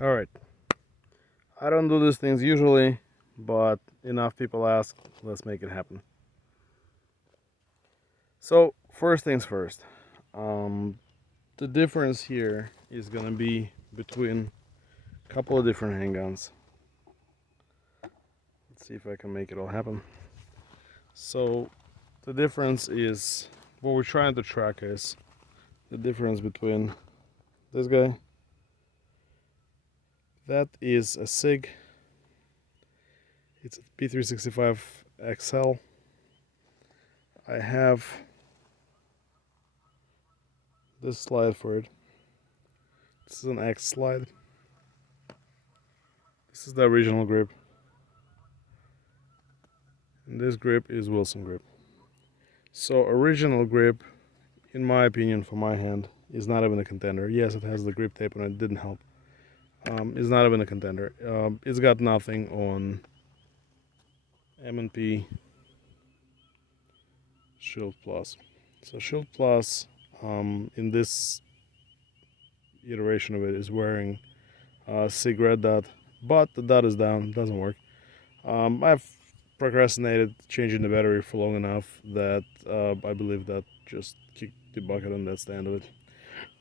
Alright, I don't do these things usually, but enough people ask, let's make it happen. So, first things first. The difference here is gonna be between a couple of different handguns. Let's see if I can make it all happen. So, the difference is what we're trying to track is the difference between this guy. That is a SIG. It's a p365xl. I have this slide for it. This is an X slide. This is the original grip. And this grip is Wilson grip. So original grip, in my opinion, for my hand, is not even a contender. Yes, it has the grip tape and it didn't help. It's not even a contender. It's got nothing on M&P Shield Plus. So Shield Plus, in this iteration of it, is wearing SIG red dot, but the dot is down, doesn't work. I've procrastinated changing the battery for long enough that I believe that just kicked the bucket and that's the end of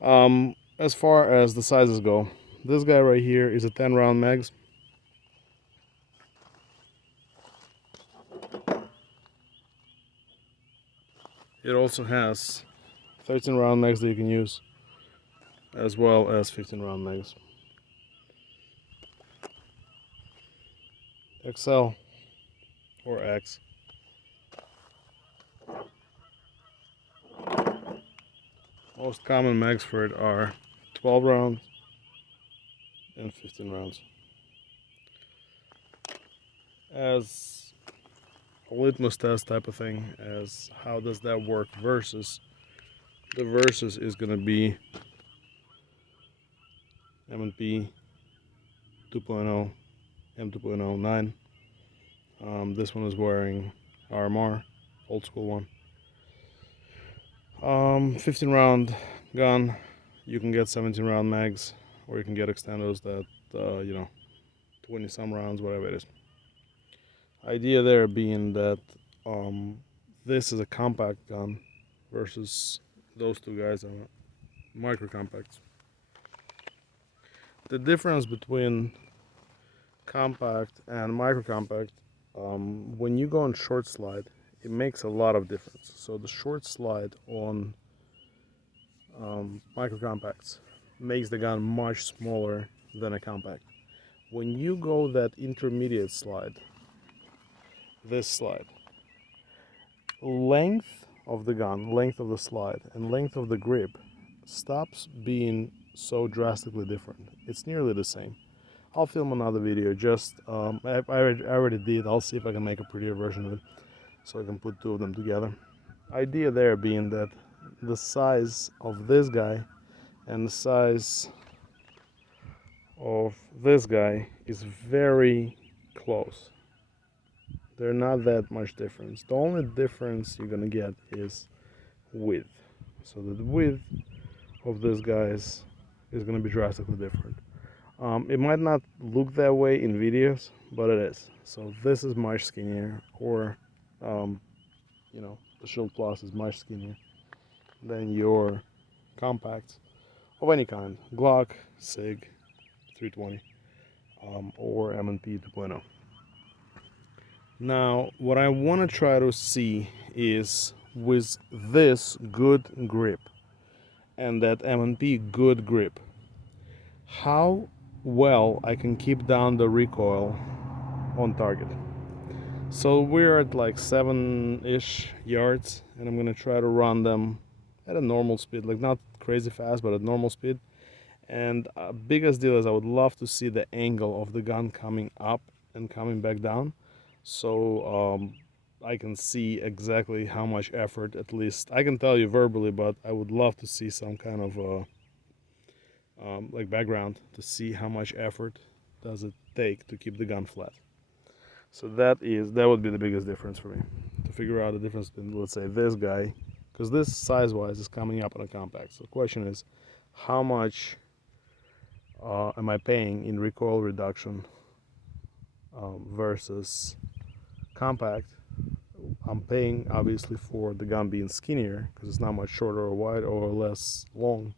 it. As far as the sizes go, this guy right here is a 10 round mags. It also has 13 round mags that you can use, as well as 15 round mags. XL or X. Most common mags for it are 12 rounds and 15 rounds. As a litmus test type of thing, as how does that work versus the versus is going to be M&P 2.0 M2.0 9. This one is wearing RMR, old school one. 15 round gun. You can get 17 round mags, or you can get extendos that 20 some rounds, whatever it is. Idea there being that this is a compact gun versus those two guys are micro compacts. The difference between compact and micro compact, when you go on short slide, it makes a lot of difference. So the short slide on micro compacts makes the gun much smaller than a compact. When you go that intermediate slide, this slide, length of the gun, length of the slide, and length of the grip stops being so drastically different. It's nearly the same. I'll film another video, just I already did. I'll see if I can make a prettier version of it so I can put two of them together. Idea there being that the size of this guy and the size of this guy is very close. They're not that much difference. The only difference you're gonna get is width. So the width of this guys is gonna be drastically different. It might not look that way in videos, but it is. So this is much skinnier, or the Shield Plus is much skinnier than your compacts of any kind, Glock, SIG, 320, or M&P 2.0. Now, what I want to try to see is with this good grip and that M&P good grip, how well I can keep down the recoil on target. So we're at like 7-ish yards, and I'm gonna try to run them at a normal speed, like not crazy fast, but at normal speed. And biggest deal is I would love to see the angle of the gun coming up and coming back down, so I can see exactly how much effort, at least I can tell you verbally, but I would love to see some kind of like background to see how much effort does it take to keep the gun flat. So that would be the biggest difference for me, to figure out the difference between, let's say, this guy, because this size-wise is coming up on a compact. So the question is, how much am I paying in recoil reduction versus compact. I'm paying obviously for the gun being skinnier because it's not much shorter or wide or less long,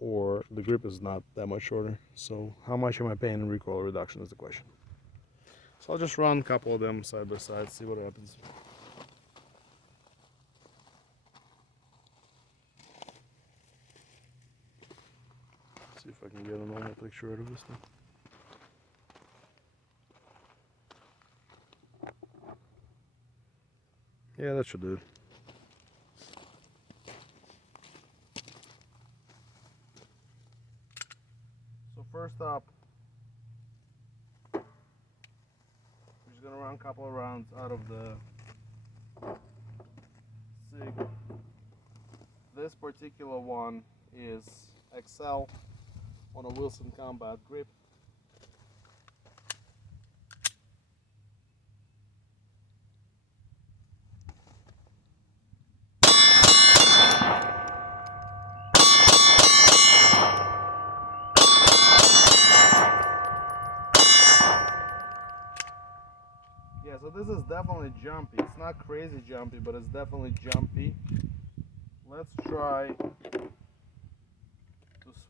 or the grip is not that much shorter. So how much am I paying in recoil reduction is the question. So I'll just run a couple of them side by side, see what happens. See if I can get a normal picture out of this thing. Yeah, that should do it. So first up, we're just gonna run a couple of rounds out of the SIG. This particular one is XL on a Wilson Combat grip. Yeah, so this is definitely jumpy. It's not crazy jumpy, but it's definitely jumpy. Let's try to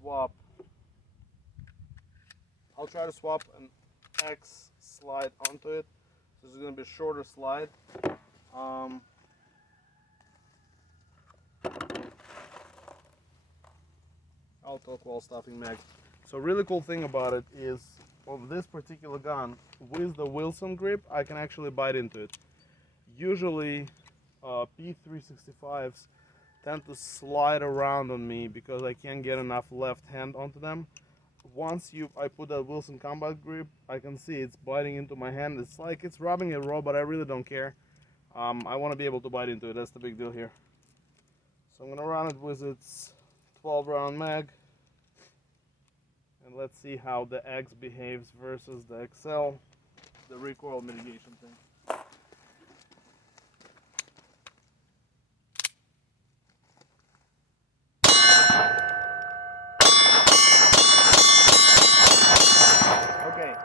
swap. I'll try to swap an X slide onto it. This is going to be a shorter slide. I'll talk while stopping mag. So really cool thing about it is, of this particular gun, with the Wilson grip, I can actually bite into it. Usually P365s tend to slide around on me because I can't get enough left hand onto them. Once I put that Wilson Combat grip, I can see it's biting into my hand. It's like it's rubbing it raw, but I really don't care. I want to be able to bite into it. That's the big deal here. So I'm gonna run it with its 12 round mag, and let's see how the X behaves versus the XL, the recoil mitigation thing. Okay,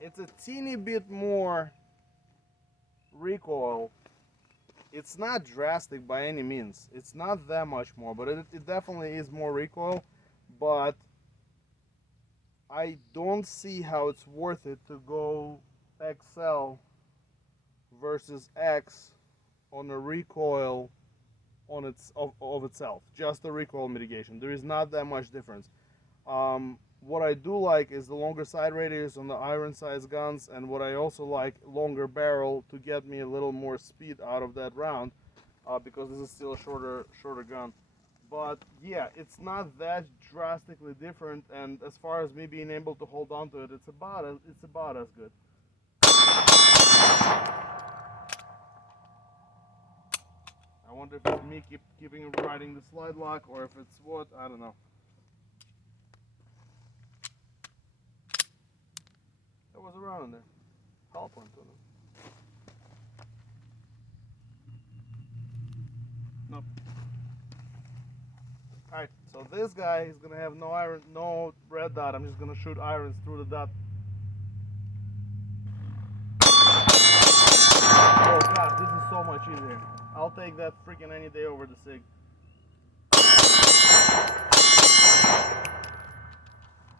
it's a teeny bit more recoil. It's not drastic by any means. It's not that much more, but it definitely is more recoil. But I don't see how it's worth it to go XL versus X on a recoil on of itself. Just the recoil mitigation. There is not that much difference. What I do like is the longer side radius on the iron size guns, and what I also like, longer barrel to get me a little more speed out of that round, because this is still a shorter gun. But yeah, it's not that drastically different, and as far as me being able to hold on to it, it's about as good. I wonder if it's me keeping riding the slide lock, or if it's what, I don't know. There was a round in there. Help one to them. Nope. Alright, so this guy is gonna have no red dot. I'm just gonna shoot irons through the dot. Oh god, this is so much easier. I'll take that freaking any day over the SIG.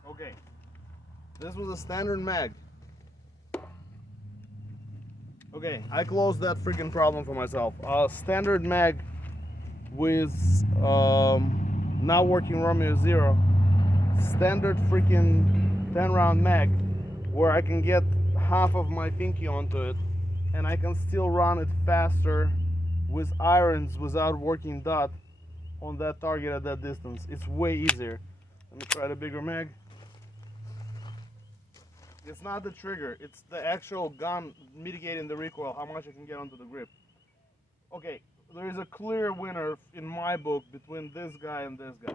Okay, this was a standard mag. Okay, I closed that freaking problem for myself. Standard mag with not working Romeo 0. Standard freaking 10 round mag where I can get half of my pinky onto it and I can still run it faster with irons without working dot on that target at that distance. It's way easier. Let me try the bigger mag. It's not the trigger, it's the actual gun mitigating the recoil, how much I can get onto the grip. Okay, there is a clear winner in my book between this guy and this guy.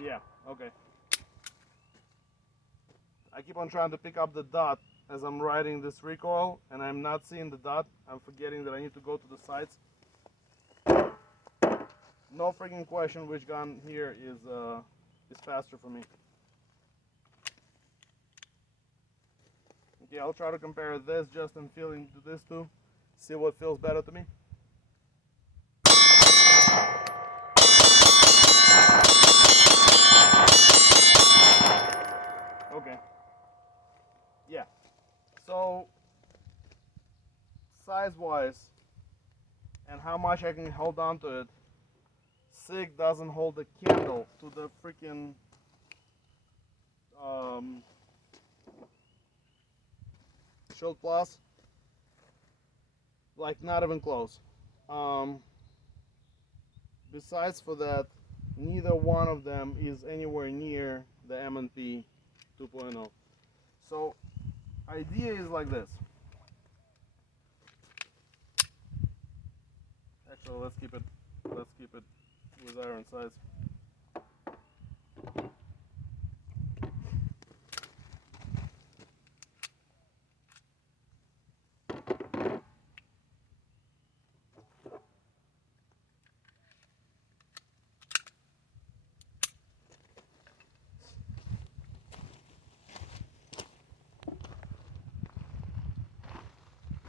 Yeah, okay. I keep on trying to pick up the dot as I'm riding this recoil and I'm not seeing the dot. I'm forgetting that I need to go to the sides. No freaking question which gun here is faster for me. Okay, I'll try to compare this just in feeling to this two. See what feels better to me. Okay. Yeah. So size-wise and how much I can hold on to it, SIG doesn't hold a candle to the freaking Shield Plus. Like not even close. Besides for that, neither one of them is anywhere near the M&P 2.0. So idea is like this. Actually, let's keep it with iron size.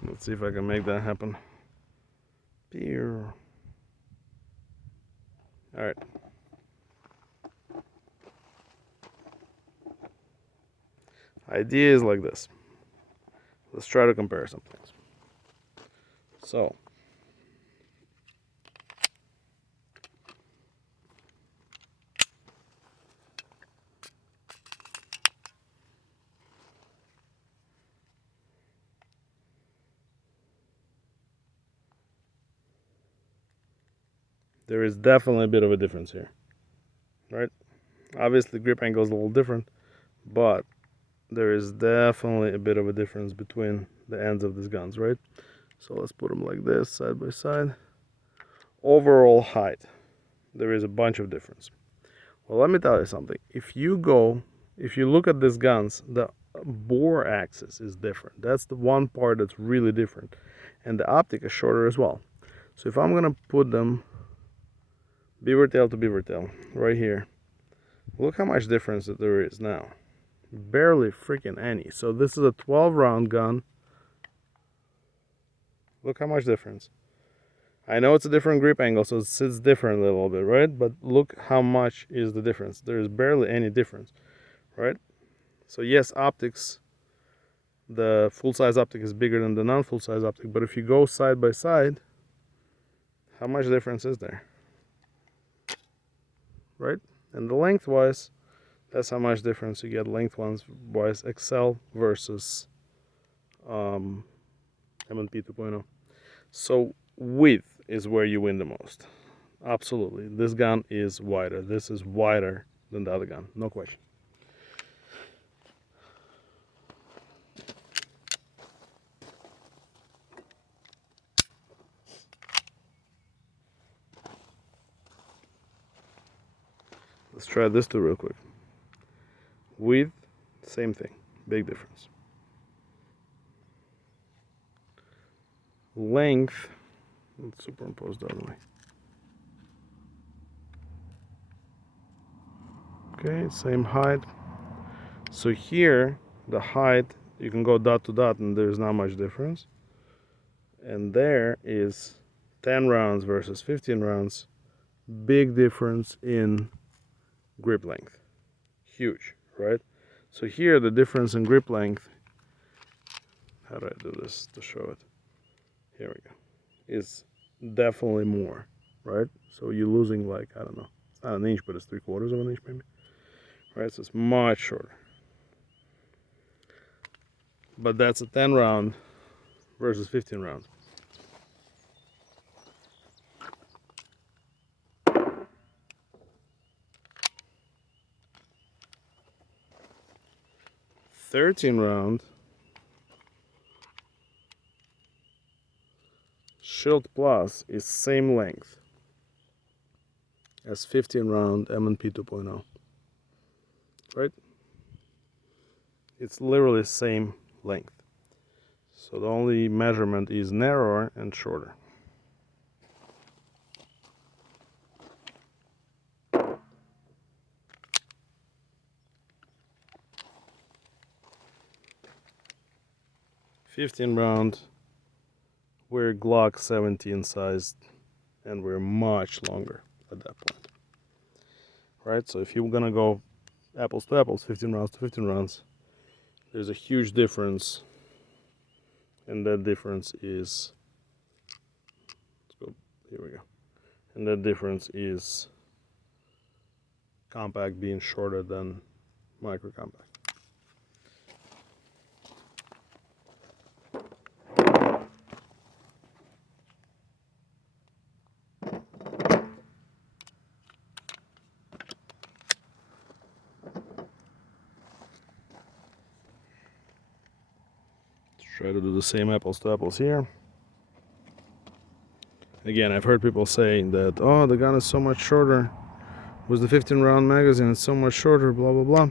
Let's see if I can make that happen. Peer. All right. Idea is like this. Let's try to compare some things. So, there is definitely a bit of a difference here, right? Obviously, grip angle is a little different, but there is definitely a bit of a difference between the ends of these guns, right? So let's put them like this, side by side. Overall height, there is a bunch of difference. Well, let me tell you something. If you look at these guns, the bore axis is different. That's the one part that's really different. And the optic is shorter as well. So if I'm gonna put them beaver tail to beaver tail right here, look how much difference that there is now. Barely freaking any. So this is a 12 round gun. Look how much difference. I know it's a different grip angle, so it sits different a little bit, right? But look how much is the difference. There is barely any difference, right? So yes, optics, the full-size optic is bigger than the non-full-size optic, but if you go side by side, how much difference is there? Right? And the length-wise, that's how much difference you get length-wise XL versus M&P 2.0. So width is where you win the most. Absolutely. This gun is wider. This is wider than the other gun. No question. Let's try this two real quick. Width, same thing. Big difference. Length, let's superimpose the other way. Okay, same height. So here, the height, you can go dot to dot and there's not much difference. And there is 10 rounds versus 15 rounds. Big difference in grip length. Huge, right? So here, the difference in grip length, how do I do this to show it? Here we go. Is definitely more, right? So you're losing like, I don't know, it's not an inch, but it's 3/4 of an inch maybe. Right, so it's much shorter. But that's a 10 round versus 15 round. "13 round Shield Plus is same length as 15 round M&P 2.0. Right? It's literally same length. So the only measurement is narrower and shorter. .15 round. We're Glock 17 sized, and we're much longer at that point. Right? So if you're gonna go apples to apples, 15 rounds to 15 rounds, there's a huge difference, and that difference is, let's go, here we go, and that difference is compact being shorter than micro compact. Try to do the same apples to apples here. Again, I've heard people saying that, oh, the gun is so much shorter with the 15 round magazine, it's so much shorter, blah blah blah.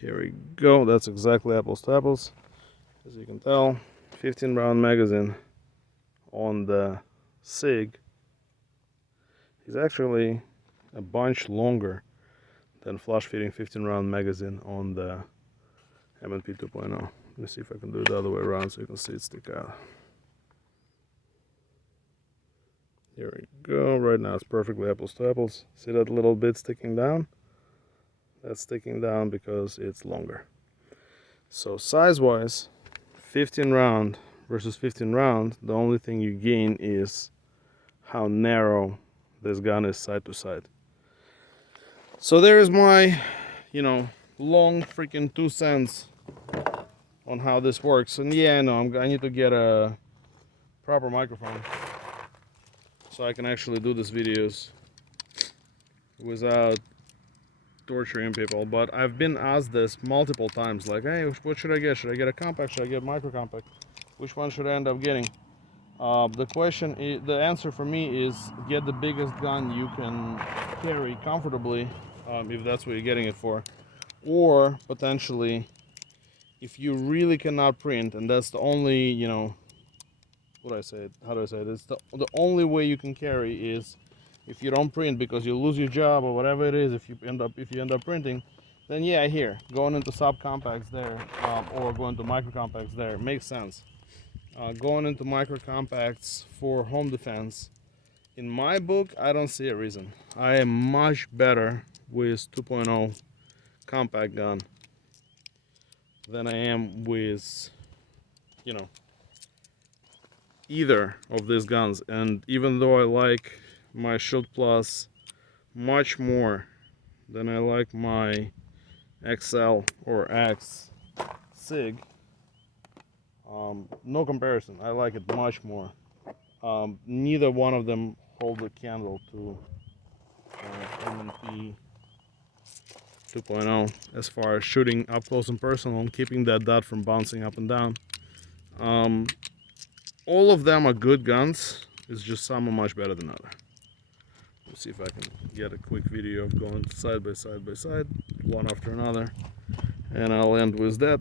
Here we go, that's exactly apples to apples. As you can tell, 15 round magazine on the SIG is actually a bunch longer than flush fitting 15 round magazine on the M&P 2.0. Let me see if I can do it the other way around so you can see it stick out. Here we go. Right now it's perfectly apples to apples. See that little bit sticking down? That's sticking down because it's longer. So size wise, 15 round versus 15 round, the only thing you gain is how narrow this gun is side to side. So there's my, long freaking 2 cents on how this works. And yeah, I know I need to get a proper microphone so I can actually do these videos without torturing people. But I've been asked this multiple times, like, hey, what should I get? Should I get a compact? Should I get micro compact? Which one should I end up getting? The answer for me is get the biggest gun you can carry comfortably, if that's what you're getting it for. Or potentially, if you really cannot print, and that's the only, how do I say it? It's the only way you can carry is if you don't print because you lose your job or whatever it is. If you end up printing, then yeah, here going into subcompacts there, or going to micro compacts there makes sense. Going into micro compacts for home defense, in my book, I don't see a reason. I am much better with 2.0 compact gun than I am with, either of these guns. And even though I like my Shield Plus much more than I like my XL or X SIG, no comparison. I like it much more. Neither one of them hold a candle to M&P 2.0 as far as shooting up close and personal and keeping that dot from bouncing up and down. All of them are good guns. It's just some are much better than others. Let's see if I can get a quick video of going side by side by side, one after another, and I'll end with that.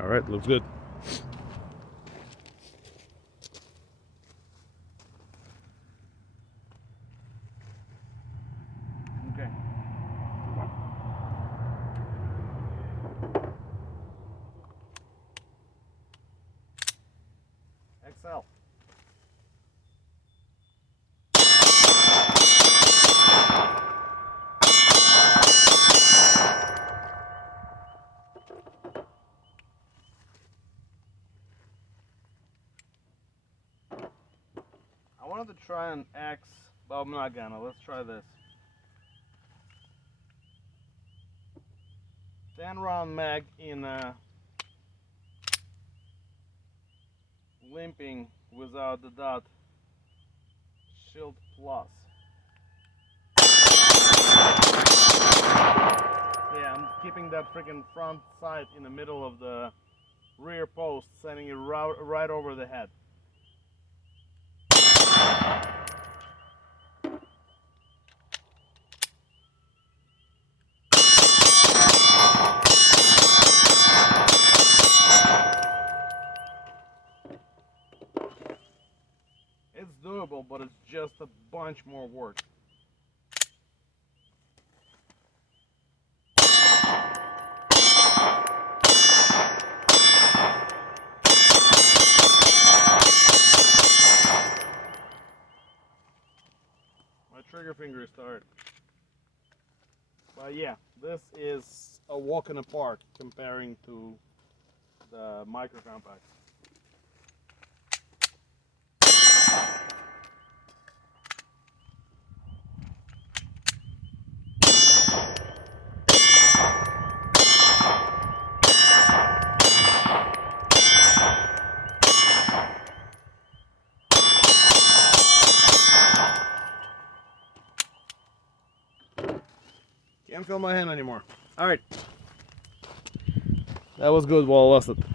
All right, looks good. Okay. XL. I wanted to try an X, but I'm not gonna. Let's try this. 10 round mag in limping without the dot shield plus. Yeah, I'm keeping that freaking front side in the middle of the rear post, sending it right over the head. It's doable, but it's just a bunch more work. My trigger finger is tired. But yeah, this is a walk in the park comparing to the micro compacts. Can't feel my hand anymore. Alright. That was good while it lasted.